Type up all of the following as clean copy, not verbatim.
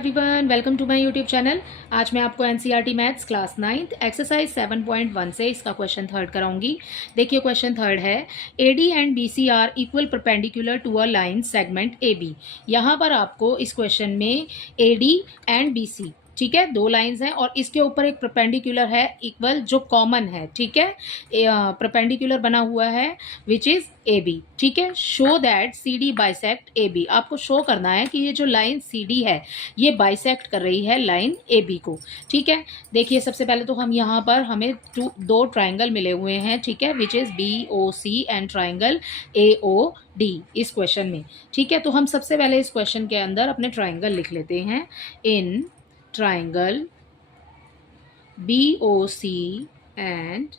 Everyone, welcome to my YouTube channel. आज मैं आपको NCERT maths class 9th exercise 7.1 से इसका क्वेश्चन थर्ड कराऊंगी। देखिए क्वेश्चन थर्ड है, AD and BC are equal perpendicular to a line segment A B. यहाँ पर आपको इस क्वेश्चन में एडी एंड बीसी, ठीक है, दो लाइंस हैं और इसके ऊपर एक परपेंडिकुलर है इक्वल जो कॉमन है, ठीक है, परपेंडिकुलर बना हुआ है विच इज ए बी, ठीक है। Show that C D bisect A B, आपको शो करना है कि ये जो लाइन सी डी है ये बाइसेक्ट कर रही है लाइन ए बी को, ठीक है। देखिए सबसे पहले तो हम यहाँ पर हमें दो ट्राइंगल मिले हुए हैं, ठीक है, which is B O C and triangle A O D इस क्वेश्चन में, ठीक है। तो हम सबसे पहले इस क्वेश्चन के अंदर अपने ट्राइंगल लिख लेते हैं। इन triangle BOC and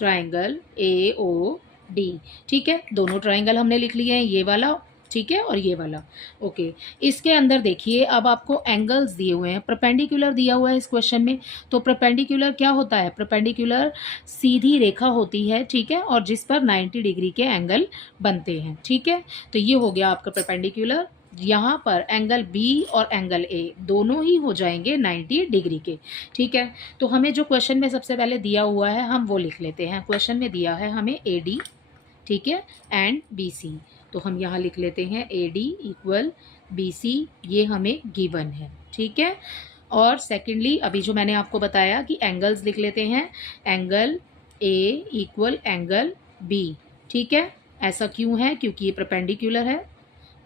triangle AOD, ठीक है, दोनों ट्राइंगल हमने लिख लिए हैं, ये वाला, ठीक है, और ये वाला, ओके। इसके अंदर देखिए अब आपको एंगल्स दिए हुए हैं, परपेंडिकुलर दिया हुआ है इस क्वेश्चन में। तो परपेंडिकुलर क्या होता है? परपेंडिकुलर सीधी रेखा होती है, ठीक है, और जिस पर 90 डिग्री के एंगल बनते हैं, ठीक है। तो ये हो गया आपका परपेंडिकुलर। यहाँ पर एंगल बी और एंगल ए दोनों ही हो जाएंगे 90 डिग्री के, ठीक है। तो हमें जो क्वेश्चन में सबसे पहले दिया हुआ है हम वो लिख लेते हैं। क्वेश्चन में दिया है हमें ए डी, ठीक है, एंड बी सी। तो हम यहाँ लिख लेते हैं A D equal B C, ये हमें गिवन है, ठीक है। और सेकेंडली अभी जो मैंने आपको बताया कि एंगल्स लिख लेते हैं, angle A equal angle B, ठीक है। ऐसा क्यों है? क्योंकि ये परपेंडिकुलर है,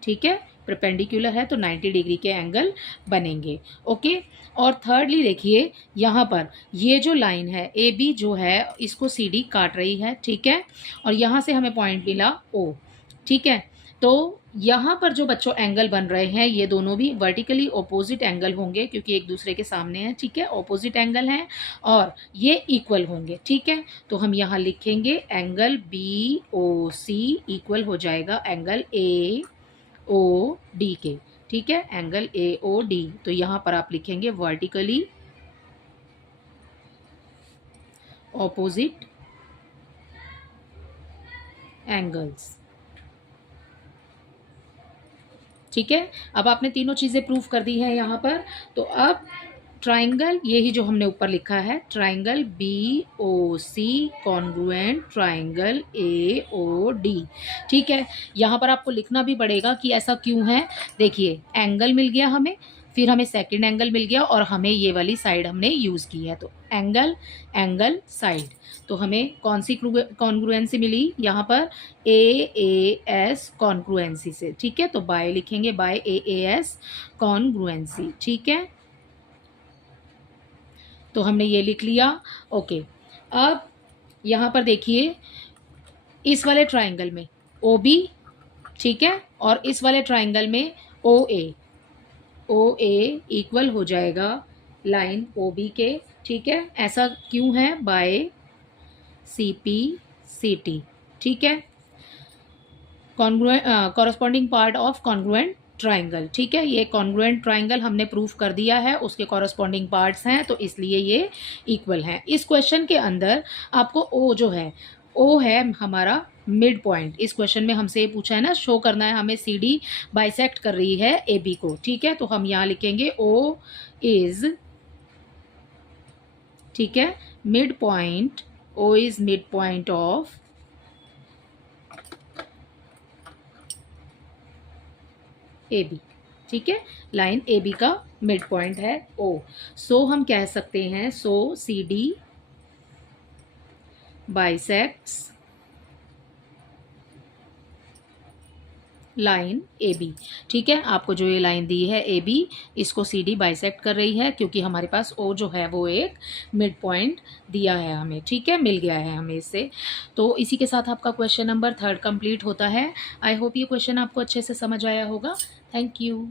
ठीक है, परपेंडिकुलर है तो 90 डिग्री के एंगल बनेंगे, ओके। और थर्डली देखिए यहाँ पर ये जो लाइन है ए बी जो है इसको सी डी काट रही है, ठीक है, और यहाँ से हमें पॉइंट मिला ओ, ठीक है। तो यहाँ पर जो बच्चों एंगल बन रहे हैं ये दोनों भी वर्टिकली ऑपोजिट एंगल होंगे क्योंकि एक दूसरे के सामने हैं, ठीक है, ऑपोजिट एंगल हैं और ये इक्वल होंगे, ठीक है। तो हम यहाँ लिखेंगे एंगल बी ओ सी इक्वल हो जाएगा एंगल ए ओ डी के, ठीक है, एंगल ए ओ डी। तो यहाँ पर आप लिखेंगे वर्टिकली ऑपोजिट एंगल्स, ठीक है। अब आपने तीनों चीज़ें प्रूफ कर दी हैं यहाँ पर। तो अब ट्राइंगल, ये ही जो हमने ऊपर लिखा है, triangle B O C congruent triangle A O D, ठीक है। यहाँ पर आपको लिखना भी पड़ेगा कि ऐसा क्यों है। देखिए एंगल मिल गया हमें, फिर हमें सेकंड एंगल मिल गया और हमें ये वाली साइड हमने यूज़ की है, तो एंगल एंगल साइड। तो हमें कौन सी कॉन्ग्रुएंसी मिली यहाँ पर? ए एस कॉन्ग्रुएंसी से, ठीक है। तो बाय लिखेंगे, बाय ए एस कॉन्ग्रुएंसी, ठीक है। तो हमने ये लिख लिया, ओके। अब यहाँ पर देखिए इस वाले ट्राइंगल में ओ बी, ठीक है, और इस वाले ट्राइंगल में ओ ए इक्वल हो जाएगा लाइन ओ बी के, ठीक है। ऐसा क्यों है? By C P C T, ठीक है, corresponding part of congruent triangle, ठीक है। ये कॉन्ग्रुएंट ट्राइंगल हमने प्रूफ कर दिया है, उसके कॉरस्पॉन्डिंग पार्ट्स हैं तो इसलिए ये इक्वल हैं। इस क्वेश्चन के अंदर आपको ओ जो है, ओ है हमारा मिड पॉइंट। इस क्वेश्चन में हमसे ये पूछा है ना, शो करना है हमें सी डी बाइसेक्ट कर रही है ए बी को, ठीक है। तो हम यहाँ लिखेंगे ओ इज, ठीक है, mid point, O is mid point of A B, ठीक है, लाइन ए बी का मिड पॉइंट है ओ। सो हम कह सकते हैं so C D bisects line A B, ठीक है। आपको जो ये लाइन दी है ए बी, इसको सी डी बाइसेक्ट कर रही है क्योंकि हमारे पास ओ जो है वो एक मिड पॉइंट दिया है हमें, ठीक है, मिल गया है हमें इससे। तो इसी के साथ आपका क्वेश्चन नंबर 3 कंप्लीट होता है। आई होप ये क्वेश्चन आपको अच्छे से समझ आया होगा। Thank you.